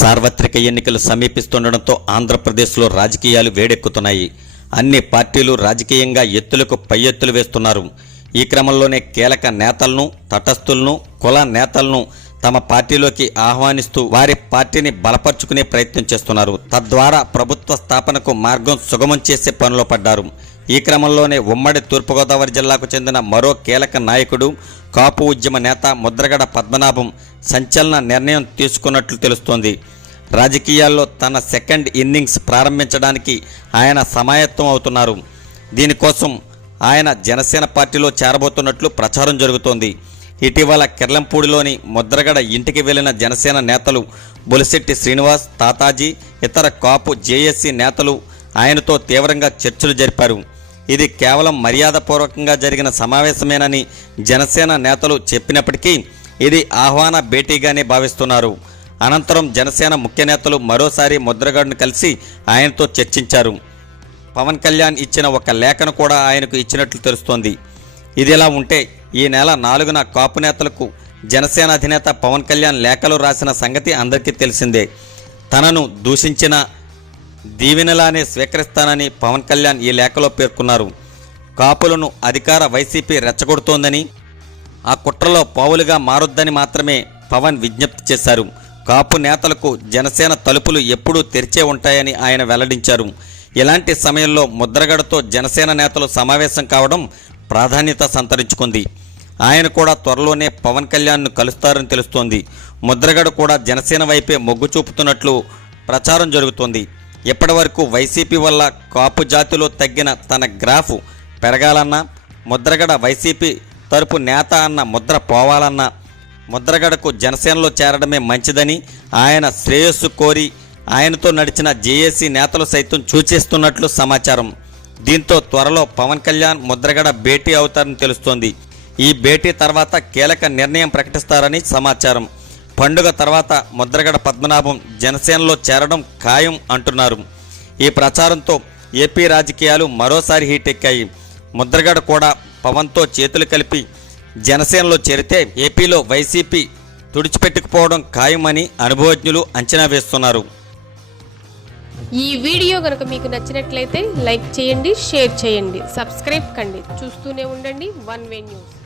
సార్వత్రిక ఎన్నికలు సమీపిస్తుండటంతో ఆంధ్రప్రదేశ్లో రాజకీయాలు వేడెక్కుతున్నాయి. అన్ని పార్టీలు రాజకీయంగా ఎత్తులకు పై ఎత్తులు వేస్తున్నారు. ఈ క్రమంలోనే కీలక నేతలను తటస్థులను కుల నేతలను తమ పార్టీలోకి ఆహ్వానిస్తూ వారి పార్టీని బలపరుచుకునే ప్రయత్నం చేస్తున్నారు. తద్వారా ప్రభుత్వ స్థాపనకు మార్గం సుగమం చేసే పనిలో పడ్డారు. ఈ క్రమంలోనే ఉమ్మడి తూర్పుగోదావరి జిల్లాకు చెందిన మరో కీలక నాయకుడు కాపు ఉద్యమ నేత ముద్రగడ పద్మనాభం సంచలన నిర్ణయం తీసుకున్నట్లు తెలుస్తోంది. రాజకీయాల్లో తన సెకండ్ ఇన్నింగ్స్ ప్రారంభించడానికి ఆయన సమాయత్తం అవుతున్నారు. దీనికోసం ఆయన జనసేన పార్టీలో చేరబోతున్నట్లు ప్రచారం జరుగుతోంది. ఇటీవల కిర్లంపూడిలోని ముద్రగడ ఇంటికి వెళ్ళిన జనసేన నేతలు బొలిశెట్టి శ్రీనివాస్ తాతాజీ ఇతర కాపు జేఏసీ నేతలు ఆయనతో తీవ్రంగా చర్చలు జరిపారు. ఇది కేవలం మర్యాదపూర్వకంగా జరిగిన సమావేశమేనని జనసేన నేతలు చెప్పినప్పటికీ ఇది ఆహ్వాన భేటీగానే భావిస్తున్నారు. అనంతరం జనసేన ముఖ్య నేతలు మరోసారి ముద్రగడ్ను కలిసి ఆయనతో చర్చించారు. పవన్ కళ్యాణ్ ఇచ్చిన ఒక లేఖను కూడా ఆయనకు ఇచ్చినట్లు తెలుస్తోంది. ఇదిలా ఉంటే ఈ నెల నాలుగున కాపు నేతలకు జనసేన అధినేత పవన్ కళ్యాణ్ లేఖలు రాసిన సంగతి అందరికీ తెలిసిందే. తనను దూషించిన దీవెనలానే స్వీకరిస్తానని పవన్ కళ్యాణ్ ఈ లేఖలో పేర్కొన్నారు. కాపులను అధికార వైసీపీ రెచ్చగొడుతోందని ఆ కుట్రలో పావులుగా మారొద్దని మాత్రమే పవన్ విజ్ఞప్తి చేశారు. కాపు నేతలకు జనసేన తలుపులు ఎప్పుడూ తెరిచే ఉంటాయని ఆయన వెల్లడించారు. ఇలాంటి సమయంలో ముద్రగడతో జనసేన నేతలు సమావేశం కావడం ప్రాధాన్యత సంతరించుకుంది. ఆయన కూడా త్వరలోనే పవన్ కళ్యాణ్ను కలుస్తారని తెలుస్తోంది. ముద్రగడ కూడా జనసేన వైపే మొగ్గు చూపుతున్నట్లు ప్రచారం జరుగుతోంది. ఇప్పటి వరకు వైసీపీ వల్ల కాపు జాతిలో తగ్గిన తన గ్రాఫ్ పెరగాలన్నా ముద్రగడ వైసీపీ తరపు నేత అన్న ముద్ర పోవాలన్నా ముద్రగడకు జనసేనలో చేరడమే మంచిదని ఆయన శ్రేయస్సు కోరి ఆయనతో నడిచిన జేఏసీ నేతలు సైతం సూచిస్తున్నట్లు సమాచారం. దీంతో త్వరలో పవన్ కళ్యాణ్ ముద్రగడ భేటీ అవుతారని తెలుస్తోంది. ఈ భేటీ తర్వాత కీలక నిర్ణయం ప్రకటిస్తారని సమాచారం. పండుగ తర్వాత ముద్రగడ పద్మనాభం జనసేనలో చేరడం ఖాయం అంటున్నారు. ఈ ప్రచారంతో ఏపీ రాజకీయాలు మరోసారి హీట్ ఎక్కాయి. ముద్రగడ కూడా పవన్తో చేతులు కలిపి జనసేనలో చేరితే ఏపీలో వైసీపీ తుడిచిపెట్టుకుపోవడం ఖాయమని అనుభవజ్ఞులు అంచనా వేస్తున్నారు. ఈ వీడియో కనుక మీకు నచ్చినట్లయితే లైక్ చేయండి షేర్ చేయండి సబ్స్క్రైబ్ కండి. చూస్తూనే ఉండండి వన్ వే న్యూస్.